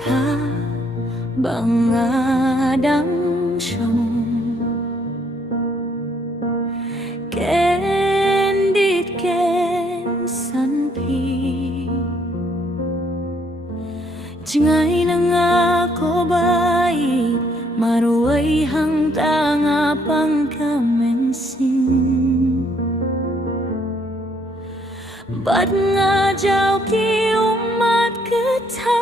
ka bangadang siyang candid ken sanpi Jingay na nga ko ba'y maruay hang tanga pang kamensin Ba't nga jaw ki umat kita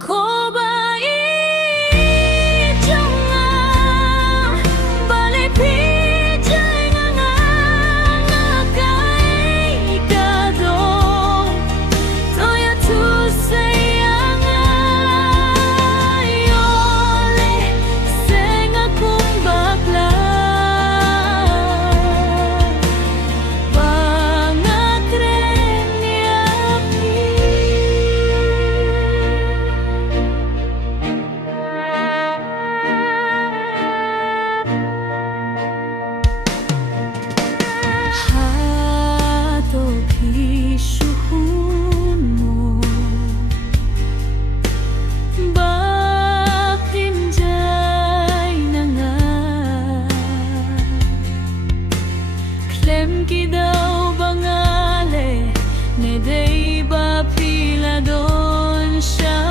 Ko ba'y jang nga balipit jay nga nga kay kado Toya tu sayang ayole Seng akong bakla Ki daw bangale ne day ba pila doon siya